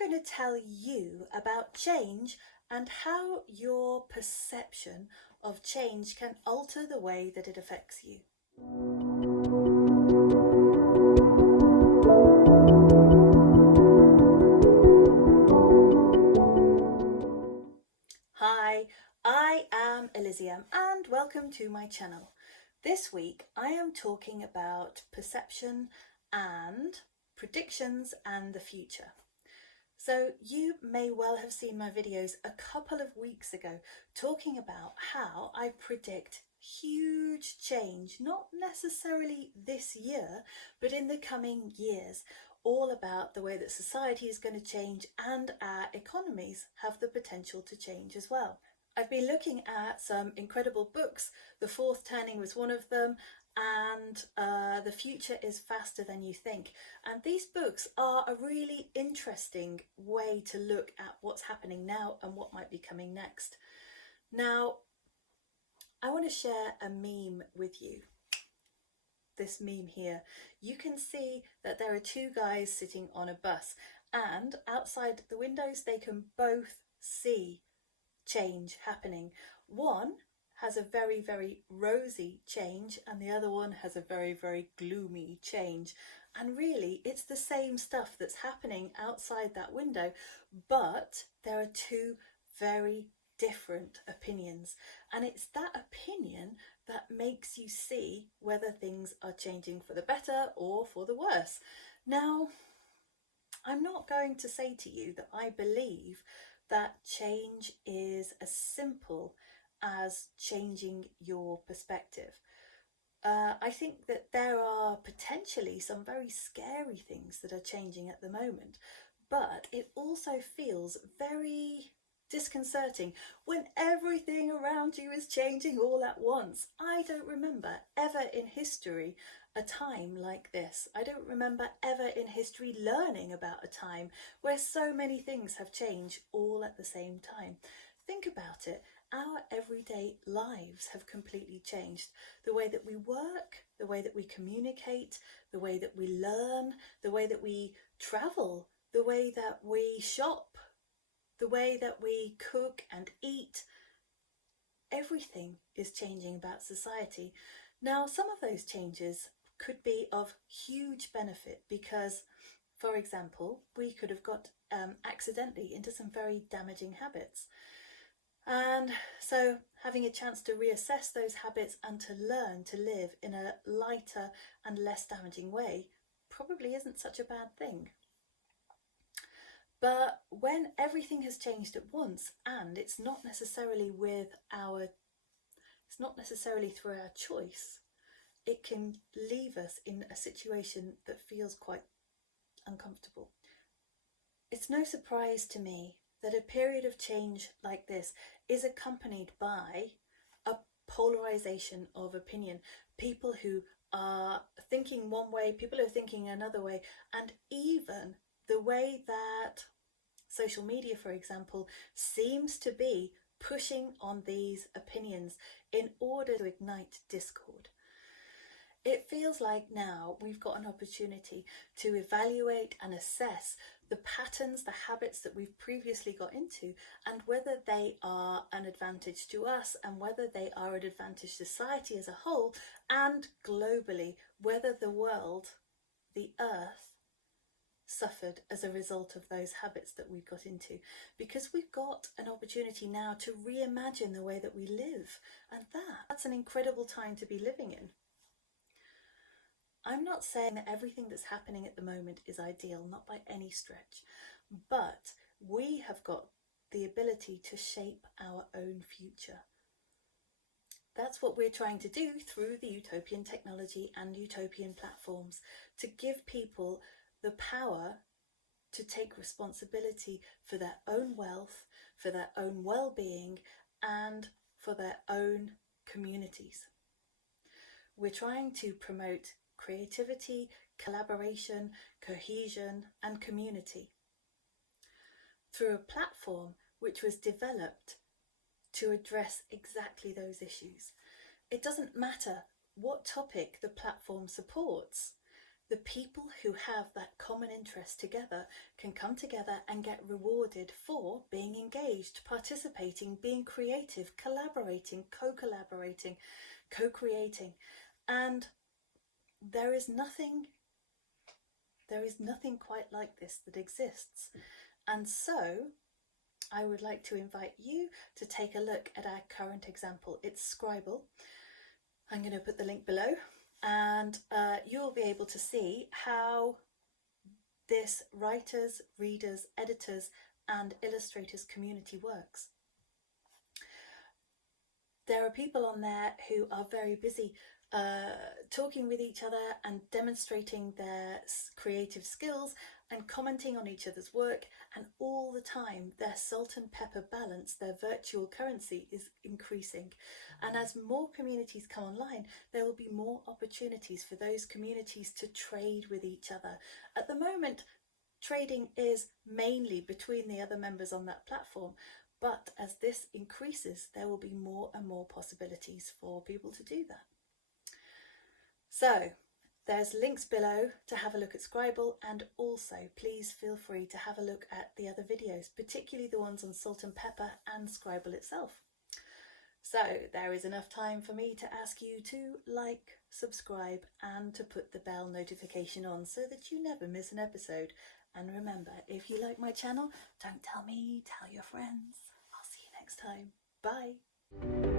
I'm going to tell you about change and how your perception of change can alter the way that it affects you. Hi, I am Elysium and welcome to my channel. This week I am talking about perception and predictions and the future. So you may well have seen my videos a couple of weeks ago talking about how I predict huge change, not necessarily this year, but in the coming years, all about the way that society is going to change and our economies have the potential to change as well. I've been looking at some incredible books. The Fourth Turning was one of them, and The Future is Faster Than You Think. And these books are a really interesting way to look at what's happening now and what might be coming next. Now, I want to share a meme with you. This meme here. You can see that there are two guys sitting on a bus, and outside the windows they can both see change happening. One has a very, very rosy change and the other one has a very, very gloomy change. And really, it's the same stuff that's happening outside that window, but there are two very different opinions. And it's that opinion that makes you see whether things are changing for the better or for the worse. Now, I'm not going to say to you that I believe that change is as simple as changing your perspective. I think that there are potentially some very scary things that are changing at the moment, but it also feels very disconcerting when everything around you is changing all at once. I don't remember ever in history a time like this. I don't remember ever in history learning about a time where so many things have changed all at the same time. Think about it. Our everyday lives have completely changed. The way that we work, the way that we communicate, the way that we learn, the way that we travel, the way that we shop, the way that we cook and eat. Everything is changing about society. Now, some of those changes could be of huge benefit because, for example, we could have got accidentally into some very damaging habits. And so having a chance to reassess those habits and to learn to live in a lighter and less damaging way probably isn't such a bad thing. But when everything has changed at once and it's not necessarily through our choice, it can leave us in a situation that feels quite uncomfortable. It's no surprise to me that a period of change like this is accompanied by a polarization of opinion. People who are thinking one way, people who are thinking another way, and even the way that social media, for example, seems to be pushing on these opinions in order to ignite discord. It feels like now we've got an opportunity to evaluate and assess the patterns, the habits that we've previously got into, and whether they are an advantage to us and whether they are an advantage to society as a whole, and globally, whether the world, the earth, suffered as a result of those habits that we've got into. Because we've got an opportunity now to reimagine the way that we live, and that's an incredible time to be living in. I'm not saying that everything that's happening at the moment is ideal, not by any stretch, but we have got the ability to shape our own future. That's what we're trying to do through the utopian technology and utopian platforms, to give people the power to take responsibility for their own wealth, for their own well-being, and for their own communities. We're trying to promote creativity, collaboration, cohesion, and community through a platform which was developed to address exactly those issues. It doesn't matter what topic the platform supports. the people who have that common interest together can come together and get rewarded for being engaged, participating, being creative, collaborating, co-collaborating, co-creating. And there is nothing quite like this that exists. And so I would like to invite you to take a look at our current example. It's Scribble. I'm going to put the link below, and you'll be able to see how this writers, readers, editors and illustrators community works. There are people on there who are very busy talking with each other and demonstrating their creative skills and commenting on each other's work, and all the time their salt and pepper balance, their virtual currency, is increasing. And as more communities come online, there will be more opportunities for those communities to trade with each other. At the moment, trading is mainly between the other members on that platform, but as this increases, there will be more and more possibilities for people to do that. So there's links below to have a look at Scribble, and also please feel free to have a look at the other videos, particularly the ones on salt and pepper and Scribble itself. So there is enough time for me to ask you to like, subscribe and to put the bell notification on so that you never miss an episode. And remember, if you like my channel, don't tell me, tell your friends. I'll see you next time. Bye.